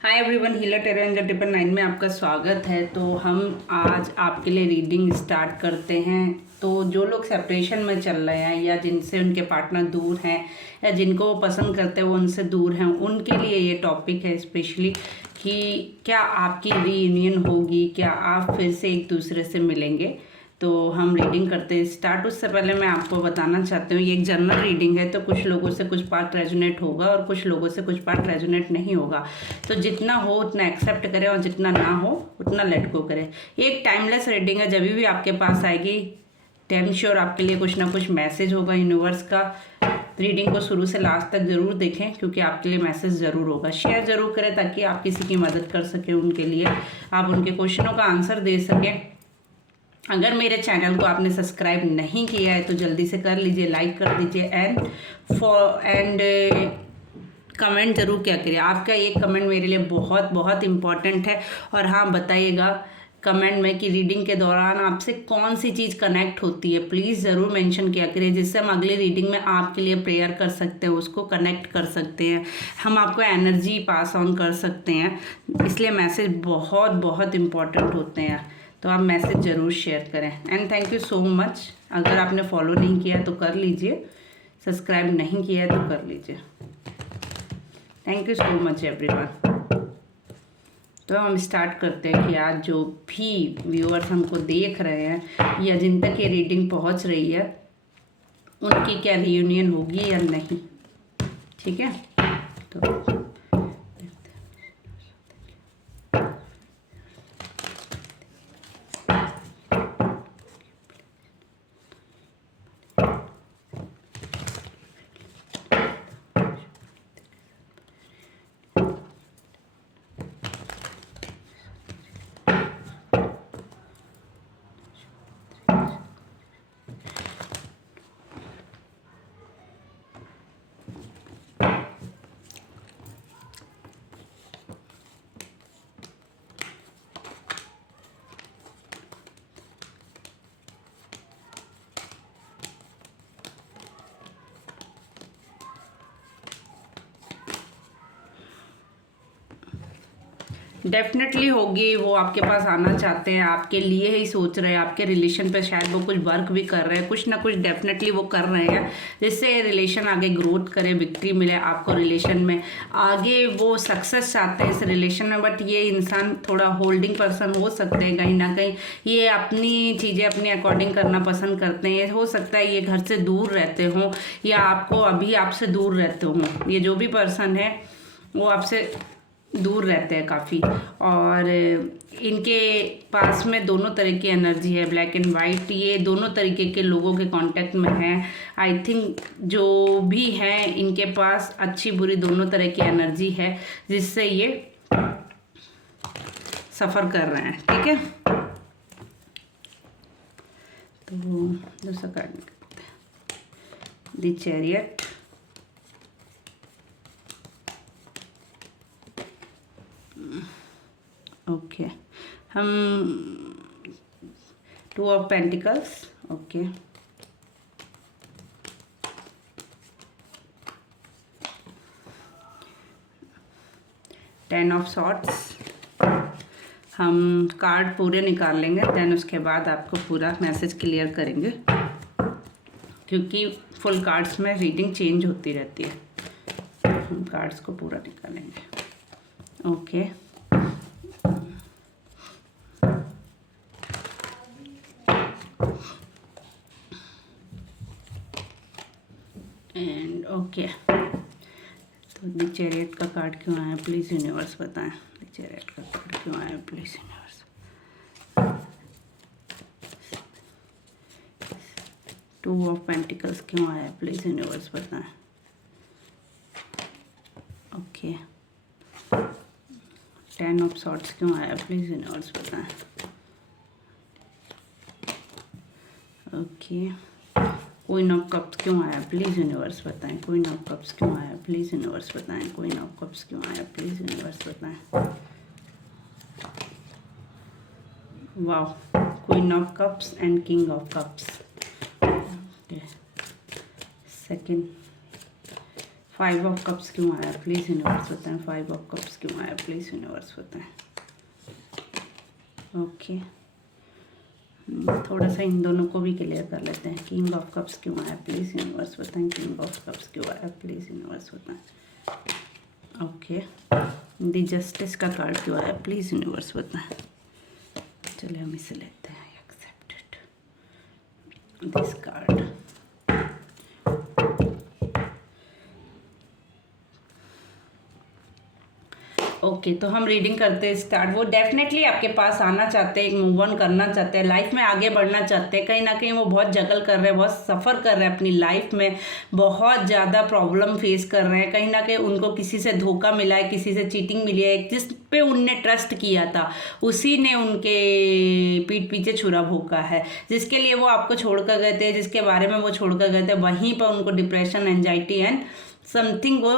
Hi everyone, healer tarot angel 999 में आपका स्वागत है। तो हम आज आपके लिए रीडिंग स्टार्ट करते हैं। तो जो लोग सेपरेशन में चल रहे हैं या जिनसे उनके पार्टनर दूर हैं या जिनको वो पसंद करते हैं वो उनसे दूर हैं, उनके लिए ये टॉपिक है स्पेशली कि क्या आपकी रीयूनियन होगी, क्या आप फिर से एक दूसरे से मिलेंगे। तो हम रीडिंग करते हैं स्टार्ट। उससे पहले मैं आपको बताना चाहती हूँ ये एक जनरल रीडिंग है, तो कुछ लोगों से कुछ पार्ट रेजोनेट होगा और कुछ लोगों से कुछ पार्ट रेजोनेट नहीं होगा। तो जितना हो उतना एक्सेप्ट करें और जितना ना हो उतना लेट गो करें। ये एक टाइमलेस रीडिंग है, जब भी आपके पास आएगी डैम श्योर आपके लिए कुछ ना कुछ मैसेज होगा यूनिवर्स का। रीडिंग को शुरू से लास्ट तक ज़रूर देखें क्योंकि आपके लिए मैसेज ज़रूर होगा। शेयर ज़रूर करें ताकि आप किसी की मदद कर सकें, उनके लिए आप उनके क्वेश्चनों का आंसर दे सकें। अगर मेरे चैनल को आपने सब्सक्राइब नहीं किया है तो जल्दी से कर लीजिए, लाइक कर दीजिए एंड कमेंट ज़रूर क्या करिए। आपका एक कमेंट मेरे लिए बहुत बहुत इम्पॉर्टेंट है। और हाँ, बताइएगा कमेंट में कि रीडिंग के दौरान आपसे कौन सी चीज़ कनेक्ट होती है। प्लीज़ ज़रूर मेंशन किया करिए जिससे हम अगली रीडिंग में आपके लिए प्रेयर कर सकते हैं, उसको कनेक्ट कर सकते हैं, हम आपको एनर्जी पास ऑन कर सकते हैं। इसलिए मैसेज बहुत बहुत इम्पॉर्टेंट होते हैं, तो आप मैसेज ज़रूर शेयर करें। And thank you so much. अगर आपने फॉलो नहीं किया है तो कर लीजिए, सब्सक्राइब नहीं किया है तो कर लीजिए। Thank you so much everyone. तो हम स्टार्ट करते हैं कि आज जो भी व्यूअर्स हमको देख रहे हैं या जिन तक ये रीडिंग पहुंच रही है उनकी क्या रियूनियन होगी या नहीं। ठीक है, तो डेफिनेटली होगी। वो आपके पास आना चाहते हैं, आपके लिए ही सोच रहे हैं, आपके रिलेशन पे शायद वो कुछ वर्क भी कर रहे हैं, कुछ ना कुछ डेफिनेटली वो कर रहे हैं जिससे रिलेशन आगे ग्रोथ करे, विक्ट्री मिले आपको रिलेशन में। आगे वो सक्सेस चाहते हैं इस रिलेशन में, बट ये इंसान थोड़ा होल्डिंग पर्सन हो सकते हैं। कहीं ना कहीं ये अपनी चीज़ें अपने अकॉर्डिंग करना पसंद करते हैं। हो सकता है ये घर से दूर रहते हों या आपको अभी आपसे दूर रहते हों। ये जो भी पर्सन है वो आपसे दूर रहते हैं काफ़ी। और इनके पास में दोनों तरह की एनर्जी है, ब्लैक एंड वाइट। ये दोनों तरीके के लोगों के कांटेक्ट में हैं। आई थिंक जो भी हैं इनके पास अच्छी बुरी दोनों तरह की एनर्जी है जिससे ये सफ़र कर रहे हैं। ठीक है, तो दूसरा कार्ड निकालते हैं, द चैरियट। ओके, हम 2 of pentacles. Okay, ten of swords. हम कार्ड पूरे निकाल लेंगे, देन उसके बाद आपको पूरा मैसेज क्लियर करेंगे क्योंकि फुल कार्ड्स में रीडिंग चेंज होती रहती है। हम कार्ड्स को पूरा निकालेंगे। ओके, एंड ओके, तो द चैरियट का कार्ड क्यों आया प्लीज़ यूनिवर्स बताएं। द चैरियट का कार्ड क्यों आया प्लीज़ यूनिवर्स। 2 ऑफ पेंटिकल्स क्यों आया प्लीज़ यूनिवर्स बताएं। ओके, 10 ऑफ सॉर्ड्स क्यों आया प्लीज़ यूनिवर्स बताएं। ओके, क्वीन ऑफ कप्स क्यों आया प्लीज़ यूनिवर्स बताएं। क्वीन ऑफ कप्स क्यों आया प्लीज़ यूनिवर्स बताएं। क्वीन ऑफ कप्स क्यों आया प्लीज़ यूनिवर्स बताएं। Wow, queen of cups and king of cups. Second five of cups क्यों आया प्लीज़ यूनिवर्स बताएं, फाइव ऑफ कप्स क्यों आया प्लीज़ यूनिवर्स बताएं। ओके, थोड़ा सा इन दोनों को भी क्लियर कर लेते हैं। किंग ऑफ कप्स क्यों आया प्लीज़ यूनिवर्स बताएं, किंग ऑफ कप्स क्यों आया प्लीज़ यूनिवर्स बताएं। ओके, द जस्टिस का कार्ड क्यों आया प्लीज़ यूनिवर्स बताएं। चलिए हम इसे लेते हैं, एक्सेप्टेड दिस कार्ड। ओके, तो हम रीडिंग करते हैं स्टार्ट। वो डेफिनेटली आपके पास आना चाहते हैं, एक मूव ऑन करना चाहते हैं, लाइफ में आगे बढ़ना चाहते हैं। कहीं ना कहीं वो बहुत जगल कर रहे हैं, बहुत सफ़र कर रहे हैं अपनी लाइफ में, बहुत ज़्यादा प्रॉब्लम फेस कर रहे हैं। कहीं ना कहीं उनको किसी से धोखा मिला है, किसी से चीटिंग मिली है, जिस पे उनने ट्रस्ट किया था उसी ने उनके पीठ पीछे छुरा भोंका है। जिसके लिए वो आपको छोड़ कर गए थे, जिसके बारे में वो छोड़ कर गए थे, वहीं पर उनको डिप्रेशन, एंजाइटी एंड समथिंग वो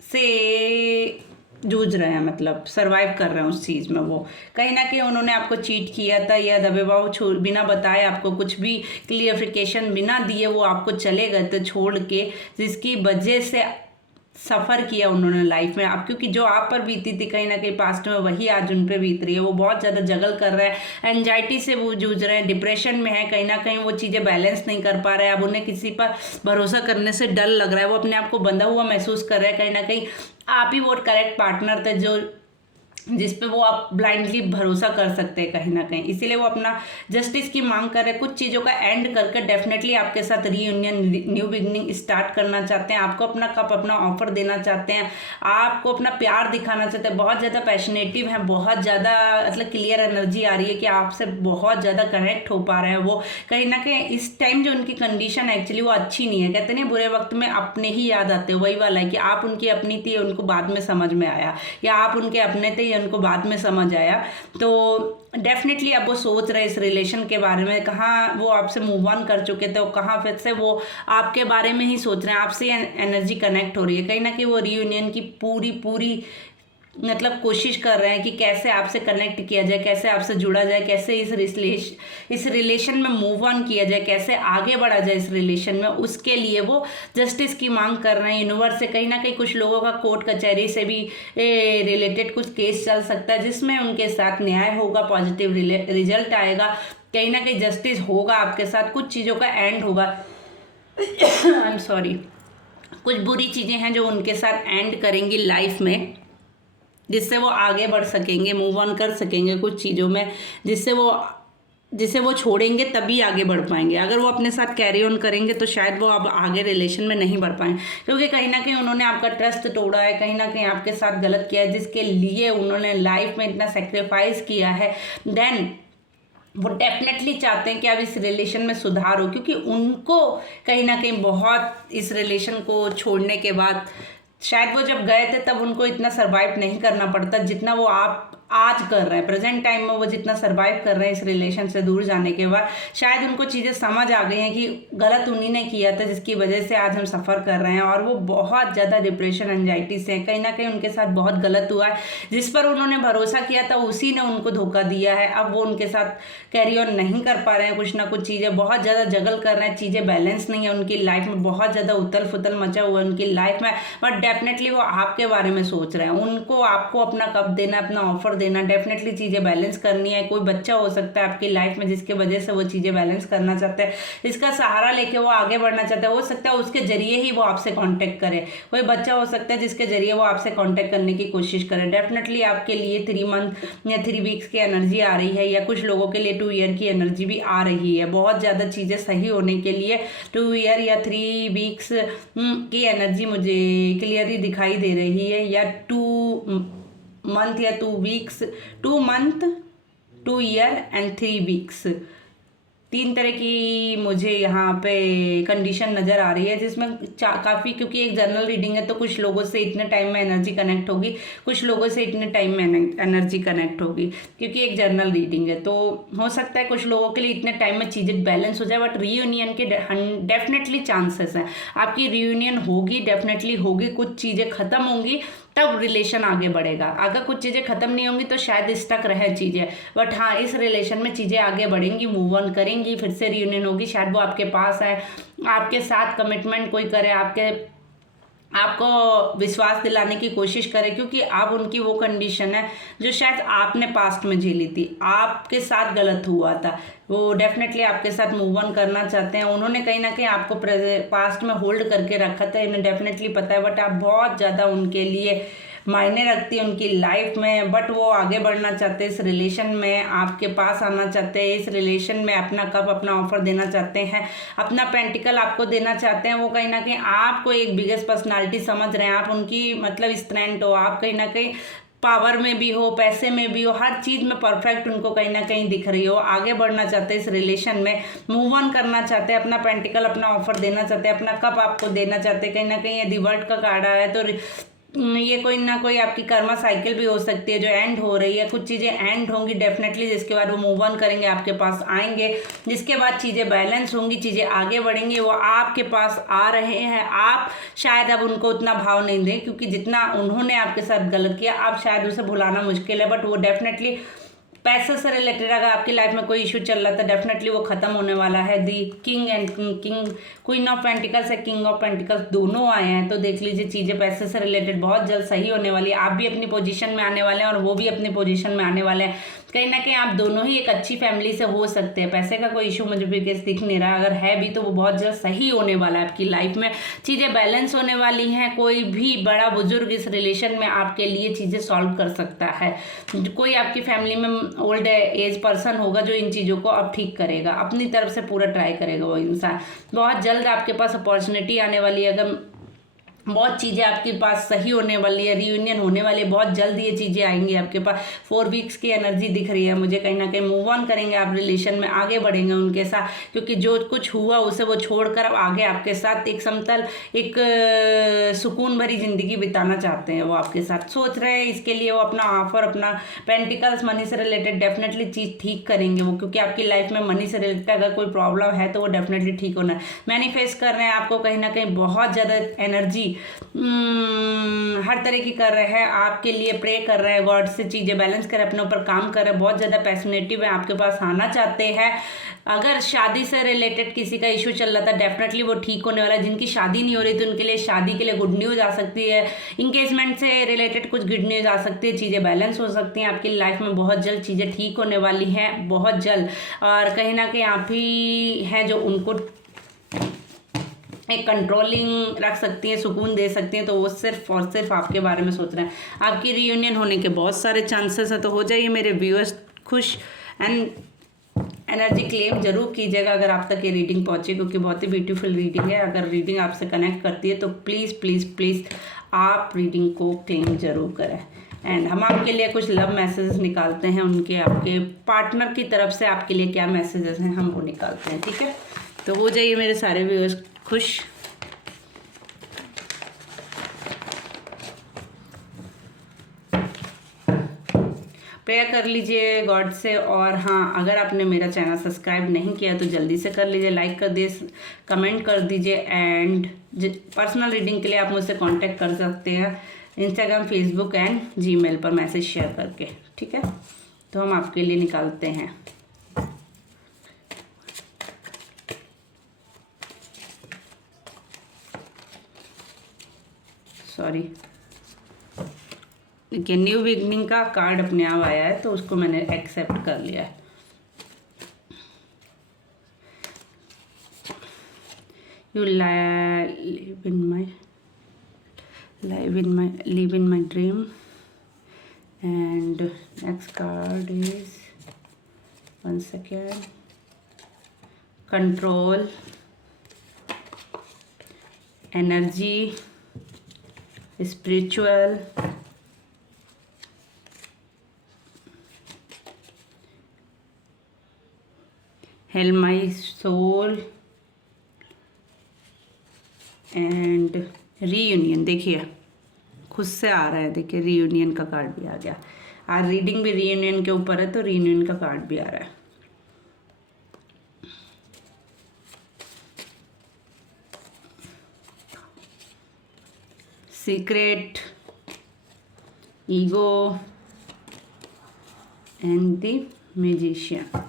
से जूझ रहे हैं, मतलब सरवाइव कर रहे हैं उस चीज़ में। वो कहीं ना कहीं उन्होंने आपको चीट किया था या दबेबाव बिना बताए, आपको कुछ भी क्लियरिफिकेशन बिना दिए वो आपको चले गए थे छोड़ के, जिसकी वजह से सफ़र किया उन्होंने लाइफ में। अब क्योंकि जो आप पर बीती थी कहीं ना कहीं पास्ट में, वही आज उन पे बीत रही है। वो बहुत ज़्यादा जगल कर रहे हैं, एंजाइटी से वो जूझ रहे हैं, डिप्रेशन में है। कहीं ना कहीं वो चीज़ें बैलेंस नहीं कर पा रहे हैं। अब उन्हें किसी पर भरोसा करने से डर लग रहा है, वो अपने आप को बंधा हुआ महसूस कर रहे हैं। कहीं ना कहीं आप ही वो करेक्ट पार्टनर थे जो जिस पे वो आप ब्लाइंडली भरोसा कर सकते हैं कहीं ना कहीं। इसीलिए वो अपना जस्टिस की मांग कर रहे हैं, कुछ चीज़ों का एंड करके डेफिनेटली आपके साथ रीयूनियन, न्यू बिगनिंग स्टार्ट करना चाहते हैं। आपको अपना कप, अपना ऑफर देना चाहते हैं, आपको अपना प्यार दिखाना चाहते हैं। बहुत ज़्यादा पैशनेटिव हैं, बहुत ज़्यादा मतलब क्लियर एनर्जी आ रही है कि आपसे बहुत ज़्यादा कनेक्ट हो पा रहे हैं वो। कहीं ना कहीं इस टाइम जो उनकी कंडीशन एक्चुअली वो अच्छी नहीं है। कहते नहीं बुरे वक्त में अपने ही याद आते हैं, वही वाला है कि आप उनकी अपनी थी, उनको बाद में समझ में आया, या आप उनके अपने थे, उनको बाद में समझ आया। तो डेफिनेटली अब वो सोच रहे इस रिलेशन के बारे में। कहाँ वो आपसे मूव ऑन कर चुके थे, कहाँ फिर से वो आपके बारे में ही सोच रहे हैं, आपसे एनर्जी कनेक्ट हो रही है। कहीं ना कहीं वो रीयूनियन की पूरी मतलब कोशिश कर रहे हैं कि कैसे आपसे कनेक्ट किया जाए, कैसे आपसे जुड़ा जाए, कैसे इस रिलेशन में मूव ऑन किया जाए, कैसे आगे बढ़ा जाए इस रिलेशन में। उसके लिए वो जस्टिस की मांग कर रहे हैं यूनिवर्स से। कहीं ना कहीं कुछ लोगों का कोर्ट कचहरी से भी रिलेटेड कुछ केस चल सकता है, जिसमें उनके साथ न्याय होगा, पॉजिटिव रिजल्ट आएगा, कहीं ना कहीं जस्टिस होगा आपके साथ, कुछ चीज़ों का एंड होगा। आई एम सॉरी, कुछ बुरी चीज़ें हैं जो उनके साथ एंड करेंगी लाइफ में, जिससे वो आगे बढ़ सकेंगे, मूव ऑन कर सकेंगे कुछ चीज़ों में, जिसे वो छोड़ेंगे तभी आगे बढ़ पाएंगे। अगर वो अपने साथ कैरी ऑन करेंगे तो शायद वो अब आगे रिलेशन में नहीं बढ़ पाएंगे, क्योंकि कहीं ना कहीं उन्होंने आपका ट्रस्ट तोड़ा है, कहीं ना कहीं आपके साथ गलत किया है, जिसके लिए उन्होंने लाइफ में इतना सेक्रीफाइस किया है। देन वो डेफिनेटली चाहते हैं कि अब इस रिलेशन में सुधार हो, क्योंकि उनको कहीं ना कहीं बहुत इस रिलेशन को छोड़ने के बाद, शायद वो जब गए थे तब उनको इतना सरवाइव नहीं करना पड़ता जितना वो आप आज कर रहे हैं। प्रेजेंट टाइम में वो जितना सरवाइव कर रहे हैं इस रिलेशन से दूर जाने के बाद, शायद उनको चीज़ें समझ आ गई हैं कि गलत उन्हीं ने किया था, जिसकी वजह से आज हम सफ़र कर रहे हैं। और वो बहुत ज़्यादा डिप्रेशन, एंजाइटी से, कहीं ना कहीं उनके साथ बहुत गलत हुआ है। जिस पर उन्होंने भरोसा किया था उसी ने उनको धोखा दिया है। अब वो उनके साथ कैरी ऑन नहीं कर पा रहे हैं, कुछ ना कुछ चीज़ें बहुत ज़्यादा जगल कर रहे हैं, चीज़ें बैलेंस नहीं है उनकी लाइफ में, बहुत ज़्यादा उथल फुथल मचा हुआ है उनकी लाइफ में। बट डेफिनेटली वो आपके बारे में सोच रहे हैं, उनको आपको अपना कप देना, अपना ऑफर देना, डेफिनेटली चीज़ें बैलेंस करनी है। कोई बच्चा हो सकता है आपकी लाइफ में जिसके वजह से वो चीज़ें बैलेंस करना चाहते हैं, इसका सहारा लेके वो आगे बढ़ना चाहता है। हो सकता है उसके जरिए ही वो आपसे कांटेक्ट करे, कोई बच्चा हो सकता है जिसके जरिए वो आपसे कांटेक्ट करने की कोशिश करे। डेफिनेटली आपके लिए 3 मंथ या 3 वीक्स की एनर्जी आ रही है, या कुछ लोगों के लिए 2 ईयर की एनर्जी भी आ रही है। बहुत ज़्यादा चीज़ें सही होने के लिए 2 ईयर या 3 वीक्स की एनर्जी मुझे क्लियरली दिखाई दे रही है, या 2 मंथ या 2 weeks, 2 month, 2 year and 3 weeks, 3 तरह की मुझे यहाँ पे कंडीशन नज़र आ रही है, जिसमें काफ़ी, क्योंकि एक जनरल रीडिंग है तो कुछ लोगों से इतने टाइम में एनर्जी कनेक्ट होगी, कुछ लोगों से इतने टाइम में एनर्जी कनेक्ट होगी, क्योंकि एक जनरल रीडिंग है। तो हो सकता है कुछ लोगों के लिए इतने टाइम में चीज़ें बैलेंस हो जाए, बट रीयूनियन के डेफिनेटली चांसेस हैं, आपकी रीयूनियन होगी, डेफिनेटली होगी। कुछ चीज़ें ख़त्म होंगी तब रिलेशन आगे बढ़ेगा, अगर कुछ चीज़ें ख़त्म नहीं होंगी तो शायद स्टक रहे चीज़ें। बट हाँ, इस रिलेशन में चीज़ें आगे बढ़ेंगी, मूव ऑन करेंगी, फिर से रियूनियन होगी, शायद वो आपके पास है, आपके साथ कमिटमेंट कोई करे, आपके आपको विश्वास दिलाने की कोशिश करें, क्योंकि अब उनकी वो कंडीशन है जो शायद आपने पास्ट में झेली थी, आपके साथ गलत हुआ था। वो डेफिनेटली आपके साथ मूव ऑन करना चाहते हैं। उन्होंने कहीं ना कहीं आपको पास्ट में होल्ड करके रखा था, इन्हें डेफिनेटली पता है, बट आप बहुत ज़्यादा उनके लिए मायने रखती है उनकी लाइफ में। बट वो आगे बढ़ना चाहते हैं इस रिलेशन में, आपके पास आना चाहते हैं इस रिलेशन में, अपना कप अपना ऑफर देना चाहते हैं, अपना पेंटिकल आपको देना चाहते हैं। वो कहीं ना कहीं आपको एक बिगेस्ट पर्सनालिटी समझ रहे हैं, आप उनकी मतलब स्ट्रेंथ हो, आप कहीं ना कहीं पावर में भी हो, पैसे में भी हो, हर चीज़ में परफेक्ट उनको कहीं ना कहीं दिख रही हो। आगे बढ़ना चाहते हैं इस रिलेशन में, मूव ऑन करना चाहते हैं, अपना पेंटिकल अपना ऑफर देना चाहते हैं, अपना कप आपको देना चाहते हैं। कहीं ना कहीं यदि वर्ल्ड का कार्ड आया है तो ये कोई ना कोई आपकी कर्मा साइकिल भी हो सकती है जो एंड हो रही है। कुछ चीज़ें एंड होंगी डेफिनेटली, जिसके बाद वो मूव ऑन करेंगे, आपके पास आएंगे, जिसके बाद चीज़ें बैलेंस होंगी, चीज़ें आगे बढ़ेंगी, वो आपके पास आ रहे हैं। आप शायद अब उनको उतना भाव नहीं दें, क्योंकि जितना उन्होंने आपके साथ गलत किया आप शायद उसे भुलाना मुश्किल है, बट वो डेफिनेटली पैसे से रिलेटेड अगर आपकी लाइफ में कोई इशू चल रहा था डेफिनेटली वो खत्म होने वाला है। The king and king, queen of pentacles है, किंग ऑफ पेंटिकल्स दोनों आए हैं, तो देख लीजिए चीज़ें पैसे से रिलेटेड बहुत जल्द सही होने वाली है। आप भी अपनी पोजीशन में आने वाले हैं और वो भी अपनी पोजीशन में आने वाले हैं। कहीं ना कहीं आप दोनों ही एक अच्छी फैमिली से हो सकते हैं। पैसे का कोई इशू मुझे भी केस दिख नहीं रहा, अगर है भी तो वो बहुत जल्द सही होने वाला है। आपकी लाइफ में चीज़ें बैलेंस होने वाली हैं। कोई भी बड़ा बुजुर्ग इस रिलेशन में आपके लिए चीज़ें सॉल्व कर सकता है। कोई आपकी फैमिली में ओल्ड एज पर्सन होगा जो इन चीज़ों को अब ठीक करेगा, अपनी तरफ से पूरा ट्राई करेगा वो इंसान। बहुत जल्द आपके पास अपॉर्चुनिटी आने वाली है, अगर बहुत चीज़ें आपके पास सही होने वाली है, रियूनियन होने वाली है, बहुत जल्द ये चीज़ें आएंगी आपके पास। 4 वीक्स की एनर्जी दिख रही है मुझे, कहीं ना कहीं मूव ऑन करेंगे आप रिलेशन में, आगे बढ़ेंगे उनके साथ, क्योंकि जो कुछ हुआ उसे वो छोड़कर अब आगे आपके साथ एक समतल एक सुकून भरी जिंदगी बिताना चाहते हैं। वो आपके साथ सोच रहे हैं, इसके लिए वो अपना ऑफर अपना पेंटिकल्स मनी से रिलेटेड डेफिनेटली चीज़ ठीक करेंगे वो, क्योंकि आपकी लाइफ में मनी से रिलेटेड अगर कोई प्रॉब्लम है तो वो डेफिनेटली ठीक होना है। मैनिफेस्ट कर रहे हैं आपको कहीं ना कहीं बहुत ज़्यादा एनर्जी हर तरह की कर रहे हैं, आपके लिए प्रे कर रहे हैं, गॉड से चीज़ें बैलेंस कर अपने ऊपर काम कर रहे हैं, बहुत ज़्यादा पैशनेटिव है, आपके पास आना चाहते हैं। अगर शादी से रिलेटेड किसी का इशू चल रहा था डेफिनेटली वो ठीक होने वाला है। जिनकी शादी नहीं हो रही तो उनके लिए शादी के लिए गुड न्यूज़ आ सकती है। इंगेजमेंट से रिलेटेड कुछ गुड न्यूज़ आ सकती है, चीज़ें बैलेंस हो सकती हैं आपकी लाइफ में, बहुत जल्द चीज़ें ठीक होने वाली हैं, बहुत जल्द। और कहीं ना कहीं आप ही हैं जो उनको एक कंट्रोलिंग रख सकती हैं, सुकून दे सकती हैं, तो वो सिर्फ और सिर्फ आपके बारे में सोच रहे हैं। आपकी रियूनियन होने के बहुत सारे चांसेस हैं, तो हो जाइए मेरे व्यूअर्स खुश। एंड एनर्जी क्लेम जरूर कीजिएगा अगर आप तक ये रीडिंग पहुंचे, क्योंकि बहुत ही ब्यूटीफुल रीडिंग है। अगर रीडिंग आपसे कनेक्ट करती है तो प्लीज़ प्लीज़ प्लीज़ आप रीडिंग को क्लेम जरूर करें। एंड हम आपके लिए कुछ लव मैसेजेस निकालते हैं, उनके आपके पार्टनर की तरफ से आपके लिए क्या मैसेजेस हैं हम वो निकालते हैं, ठीक है। तो हो जाइए मेरे सारे व्यूअर्स खुश। प्रेयर कर लीजिए गॉड से। और हाँ, अगर आपने मेरा चैनल सब्सक्राइब नहीं किया तो जल्दी से कर लीजिए, लाइक कर दीजिए, कमेंट कर दीजिए। एंड पर्सनल रीडिंग के लिए आप मुझसे कांटेक्ट कर सकते हैं इंस्टाग्राम, फेसबुक एंड जीमेल पर मैसेज शेयर करके, ठीक है। तो हम आपके लिए निकालते हैं। सॉरी, देखिए न्यू बिगनिंग का कार्ड अपने आप आया है तो उसको मैंने एक्सेप्ट कर लिया है। You live in my dream. And next card is 1 second, control, energy, spiritual, heal my soul and reunion. देखिए खुद से आ रहा है, देखिए रीयूनियन का कार्ड भी आ गया। आज रीडिंग भी रीयूनियन के ऊपर है तो रीयूनियन का कार्ड भी आ रहा है। Secret, ego and the magician.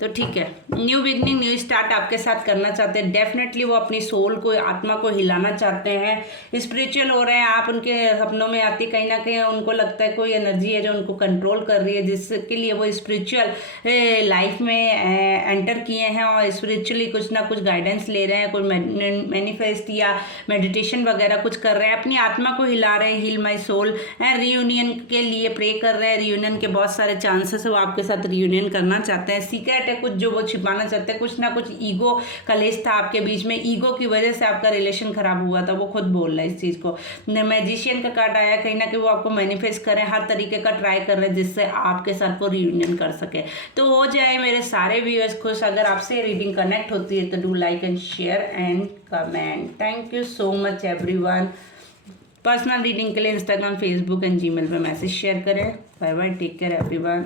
तो ठीक है, न्यू बिगनिंग न्यू स्टार्ट आपके साथ करना चाहते हैं। डेफिनेटली वो अपनी सोल को, आत्मा को हिलाना चाहते हैं। स्पिरिचुअल हो रहे हैं, आप उनके सपनों में आती, कहीं ना कहीं उनको लगता है कोई एनर्जी है जो उनको कंट्रोल कर रही है, जिसके लिए वो स्पिरिचुअल लाइफ में एंटर किए हैं और स्पिरिचुअली कुछ ना कुछ गाइडेंस ले रहे हैं, कोई मैनिफेस्ट या मेडिटेशन वगैरह कुछ कर रहे हैं, अपनी आत्मा को हिला रहे हैं। Heal my soul and reunion के लिए प्रे कर रहे हैं। रीयूनियन के बहुत सारे चांसेस है, वो आपके साथ रीयूनियन करना चाहते हैं। सीक्रेट है कुछ जो वो छिपाना चाहते हैं, कुछ ना कुछ ईगो कलेश था आपके बीच में, ईगो की वजह से आपका रिलेशन खराब हुआ था, वो खुद बोल रहा है इस चीज़ को। मैजिशियन का कार्ड आया, कहीं ना कहीं वो आपको मैनिफेस्ट करें, हर तरीके का ट्राई कर रहे हैं जिससे आपके साथ वो रीयूनियन कर सके। तो हो जाए मेरे सारे व्यूअर्स खुश। अगर आपसे रीडिंग कनेक्ट होती है तो do like and share and comment. Thank you so much everyone. Personal reading के लिए इंस्टाग्राम, फेसबुक एंड जीमेल पे मैसेज शेयर करें। Bye bye, take care everyone.